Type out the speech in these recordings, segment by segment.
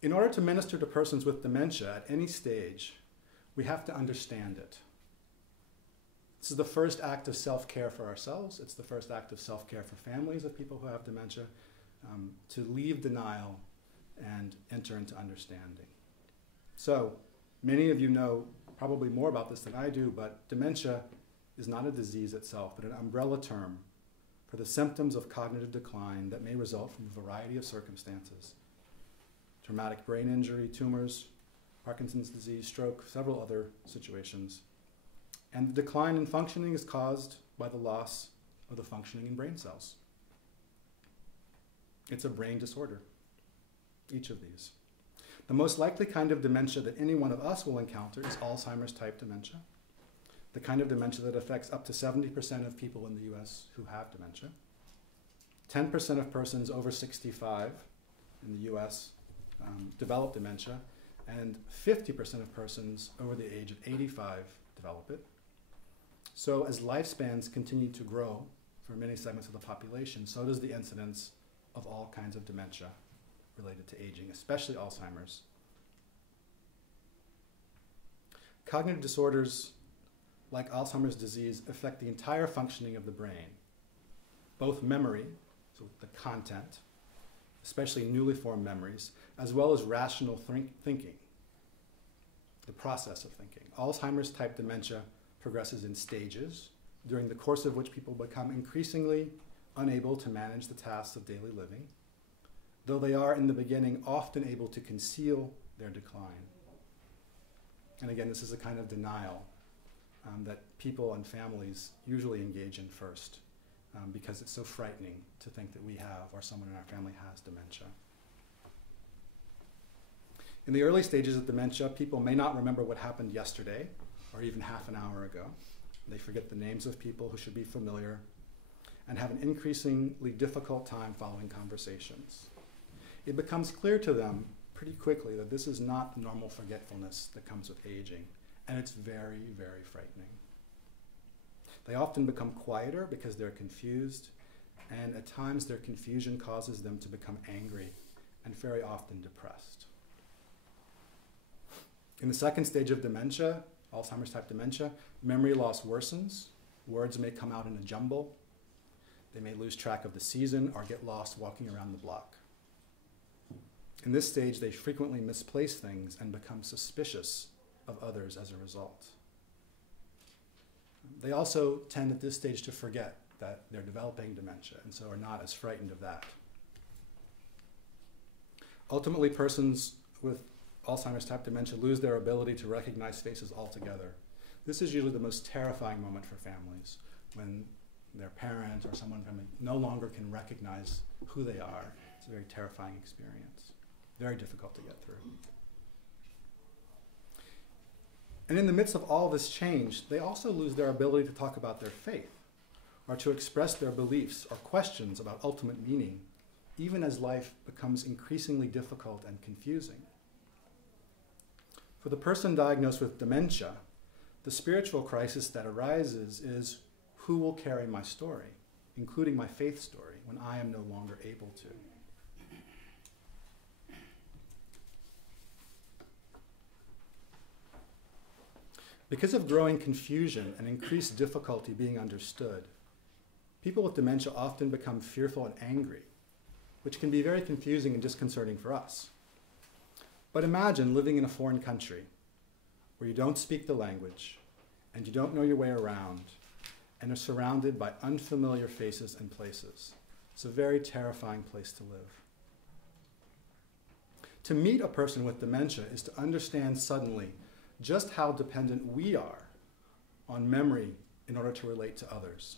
In order to minister to persons with dementia at any stage, we have to understand it. This is the first act of self-care for ourselves. It's the first act of self-care for families of people who have dementia, to leave denial and enter into understanding. So, many of you know probably more about this than I do, but dementia is not a disease itself, but an umbrella term for the symptoms of cognitive decline that may result from a variety of circumstances. Traumatic brain injury, tumors, Parkinson's disease, stroke, several other situations. And the decline in functioning is caused by the loss of the functioning in brain cells. It's a brain disorder, each of these. The most likely kind of dementia that any one of us will encounter is Alzheimer's type dementia, the kind of dementia that affects up to 70% of people in the US who have dementia. 10% of persons over 65 in the US develop dementia, and 50% of persons over the age of 85 develop it. So as lifespans continue to grow for many segments of the population, so does the incidence of all kinds of dementia related to aging, especially Alzheimer's. Cognitive disorders like Alzheimer's disease affect the entire functioning of the brain, both memory, so the content, especially newly formed memories, as well as rational thinking, the process of thinking. Alzheimer's type dementia progresses in stages, during the course of which people become increasingly unable to manage the tasks of daily living, though they are in the beginning often able to conceal their decline. And again, this is a kind of denial that people and families usually engage in first, because it's so frightening to think that we have or someone in our family has dementia. In the early stages of dementia, people may not remember what happened yesterday or even half an hour ago. They forget the names of people who should be familiar and have an increasingly difficult time following conversations. It becomes clear to them pretty quickly that this is not the normal forgetfulness that comes with aging, and it's very, very frightening. They often become quieter because they're confused, and at times their confusion causes them to become angry and very often depressed. In the second stage of dementia, Alzheimer's type dementia, memory loss worsens. Words may come out in a jumble. They may lose track of the season or get lost walking around the block. In this stage, they frequently misplace things and become suspicious of others as a result. They also tend at this stage to forget that they're developing dementia, and so are not as frightened of that. Ultimately, persons with Alzheimer's type dementia lose their ability to recognize faces altogether. This is usually the most terrifying moment for families, when their parent or someone from no longer can recognize who they are. It's a very terrifying experience, very difficult to get through. And in the midst of all this change, they also lose their ability to talk about their faith or to express their beliefs or questions about ultimate meaning, even as life becomes increasingly difficult and confusing. For the person diagnosed with dementia, the spiritual crisis that arises is, who will carry my story, including my faith story, when I am no longer able to? Because of growing confusion and increased difficulty being understood, people with dementia often become fearful and angry, which can be very confusing and disconcerting for us. But imagine living in a foreign country where you don't speak the language and you don't know your way around and are surrounded by unfamiliar faces and places. It's a very terrifying place to live. To meet a person with dementia is to understand suddenly just how dependent we are on memory in order to relate to others.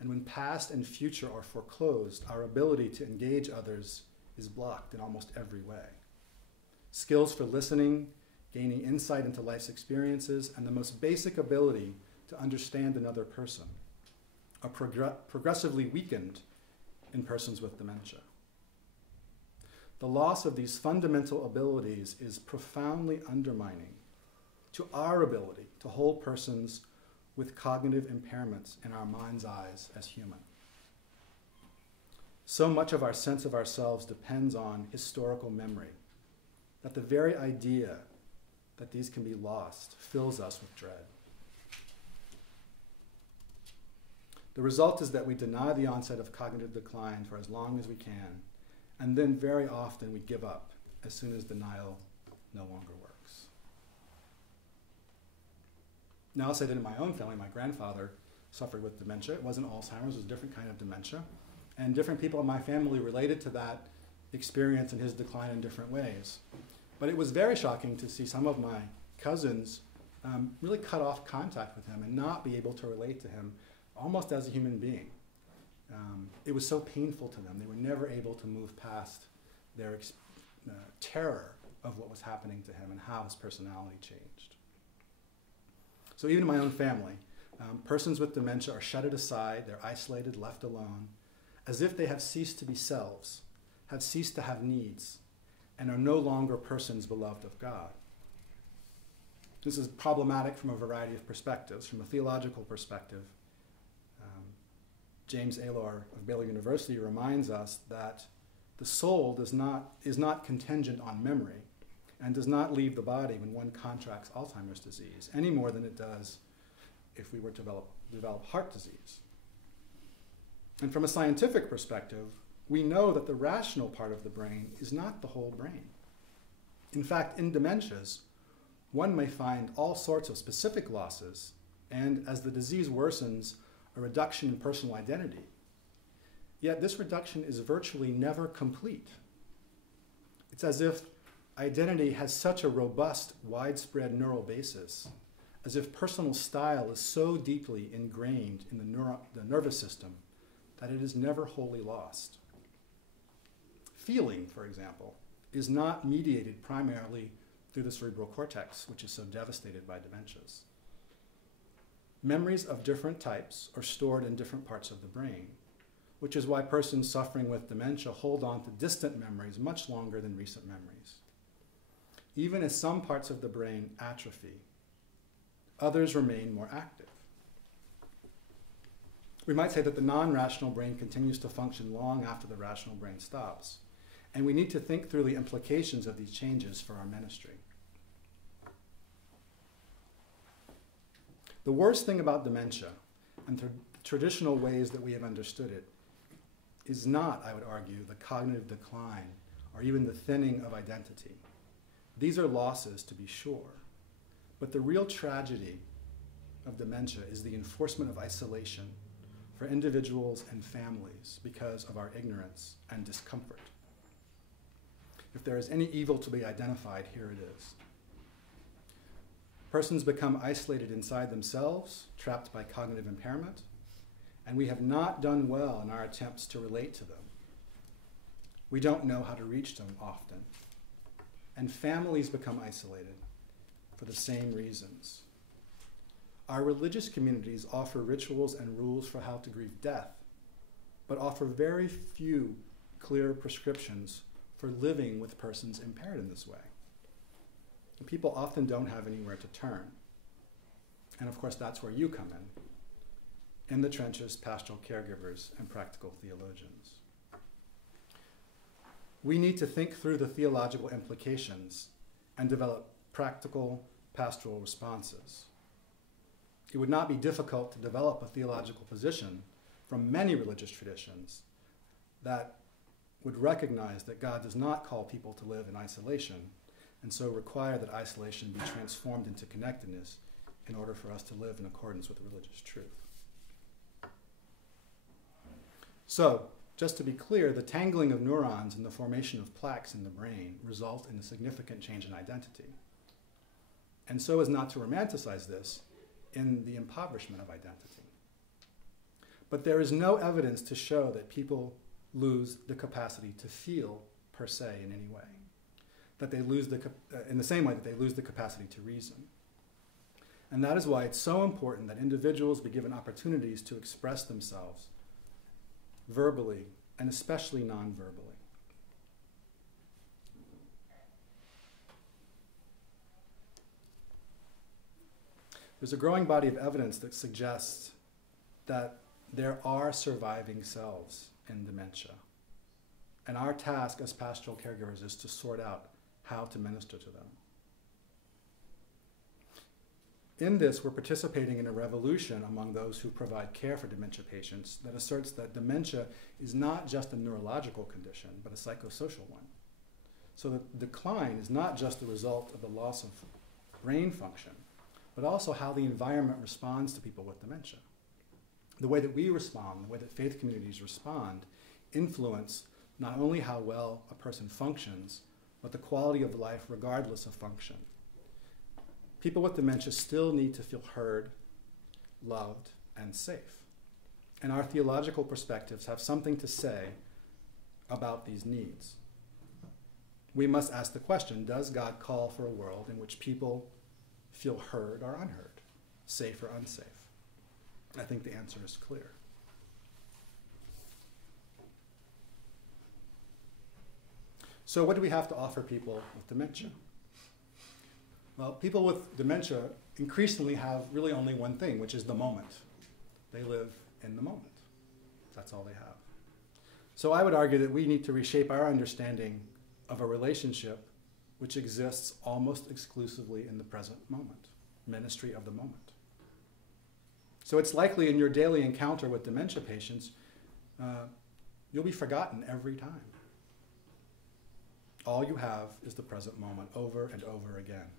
And when past and future are foreclosed, our ability to engage others is blocked in almost every way. Skills for listening, gaining insight into life's experiences, and the most basic ability to understand another person are progressively weakened in persons with dementia. The loss of these fundamental abilities is profoundly undermining to our ability to hold persons with cognitive impairments in our mind's eyes as human. So much of our sense of ourselves depends on historical memory, that the very idea that these can be lost fills us with dread. The result is that we deny the onset of cognitive decline for as long as we can, and then very often we give up as soon as denial no longer works. Now I'll say that in my own family, my grandfather suffered with dementia. It wasn't Alzheimer's, it was a different kind of dementia. And different people in my family related to that experience and his decline in different ways. But it was very shocking to see some of my cousins really cut off contact with him and not be able to relate to him almost as a human being. It was so painful to them. They were never able to move past their terror of what was happening to him and how his personality changed. So even in my own family, persons with dementia are shutted aside, they're isolated, left alone, as if they have ceased to be selves, have ceased to have needs, and are no longer persons beloved of God. This is problematic from a variety of perspectives. From a theological perspective, James Aylor of Baylor University reminds us that the soul is not contingent on memory and does not leave the body when one contracts Alzheimer's disease, any more than it does if we were to develop heart disease. And from a scientific perspective, we know that the rational part of the brain is not the whole brain. In fact, in dementias, one may find all sorts of specific losses, and as the disease worsens, a reduction in personal identity. Yet this reduction is virtually never complete. It's as if identity has such a robust, widespread neural basis, as if personal style is so deeply ingrained in the nervous system that it is never wholly lost. Feeling, for example, is not mediated primarily through the cerebral cortex, which is so devastated by dementias. Memories of different types are stored in different parts of the brain, which is why persons suffering with dementia hold on to distant memories much longer than recent memories. Even as some parts of the brain atrophy, others remain more active. We might say that the non-rational brain continues to function long after the rational brain stops, and we need to think through the implications of these changes for our ministry. The worst thing about dementia and the traditional ways that we have understood it is not, I would argue, the cognitive decline or even the thinning of identity. These are losses, to be sure, but the real tragedy of dementia is the enforcement of isolation for individuals and families because of our ignorance and discomfort. If there is any evil to be identified, here it is. Persons become isolated inside themselves, trapped by cognitive impairment, and we have not done well in our attempts to relate to them. We don't know how to reach them often. And families become isolated for the same reasons. Our religious communities offer rituals and rules for how to grieve death, but offer very few clear prescriptions for living with persons impaired in this way. And people often don't have anywhere to turn. And of course, that's where you come in the trenches, pastoral caregivers, and practical theologians. We need to think through the theological implications and develop practical pastoral responses. It would not be difficult to develop a theological position from many religious traditions that would recognize that God does not call people to live in isolation, and so require that isolation be transformed into connectedness in order for us to live in accordance with religious truth. So, just to be clear, the tangling of neurons and the formation of plaques in the brain result in a significant change in identity. And so as not to romanticize this, in the impoverishment of identity. But there is no evidence to show that people lose the capacity to feel per se in any way. That they lose in the same way that they lose the capacity to reason. And that is why it's so important that individuals be given opportunities to express themselves verbally and especially non-verbally. There's a growing body of evidence that suggests that there are surviving selves in dementia. And our task as pastoral caregivers is to sort out how to minister to them. In this, we're participating in a revolution among those who provide care for dementia patients that asserts that dementia is not just a neurological condition, but a psychosocial one. So the decline is not just the result of the loss of brain function, but also how the environment responds to people with dementia. The way that we respond, the way that faith communities respond, influence not only how well a person functions, but the quality of life regardless of function. People with dementia still need to feel heard, loved, and safe. And our theological perspectives have something to say about these needs. We must ask the question, does God call for a world in which people feel heard or unheard, safe or unsafe? I think the answer is clear. So what do we have to offer people with dementia? Well, people with dementia increasingly have really only one thing, which is the moment. They live in the moment. That's all they have. So I would argue that we need to reshape our understanding of a relationship which exists almost exclusively in the present moment, ministry of the moment. So it's likely in your daily encounter with dementia patients, you'll be forgotten every time. All you have is the present moment over and over again.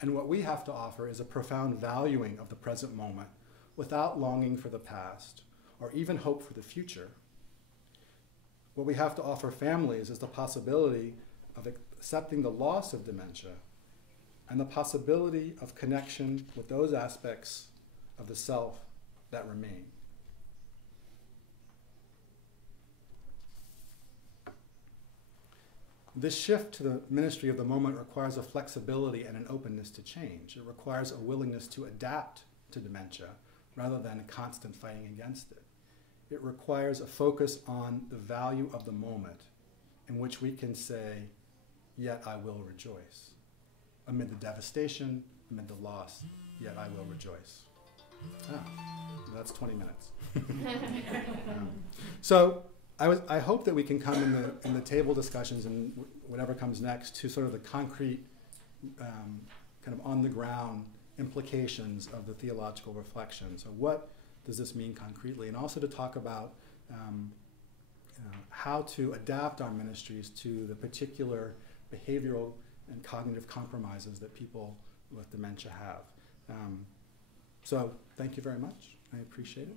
And what we have to offer is a profound valuing of the present moment without longing for the past or even hope for the future. What we have to offer families is the possibility of accepting the loss of dementia and the possibility of connection with those aspects of the self that remain. This shift to the ministry of the moment requires a flexibility and an openness to change. It requires a willingness to adapt to dementia rather than a constant fighting against it. It requires a focus on the value of the moment in which we can say, yet I will rejoice. Amid the devastation, amid the loss, yet I will rejoice. That's 20 minutes. So I hope that we can come in the table discussions and whatever comes next to sort of the concrete, kind of on the ground implications of the theological reflection. So what does this mean concretely? And also to talk about how to adapt our ministries to the particular behavioral and cognitive compromises that people with dementia have. So thank you very much. I appreciate it.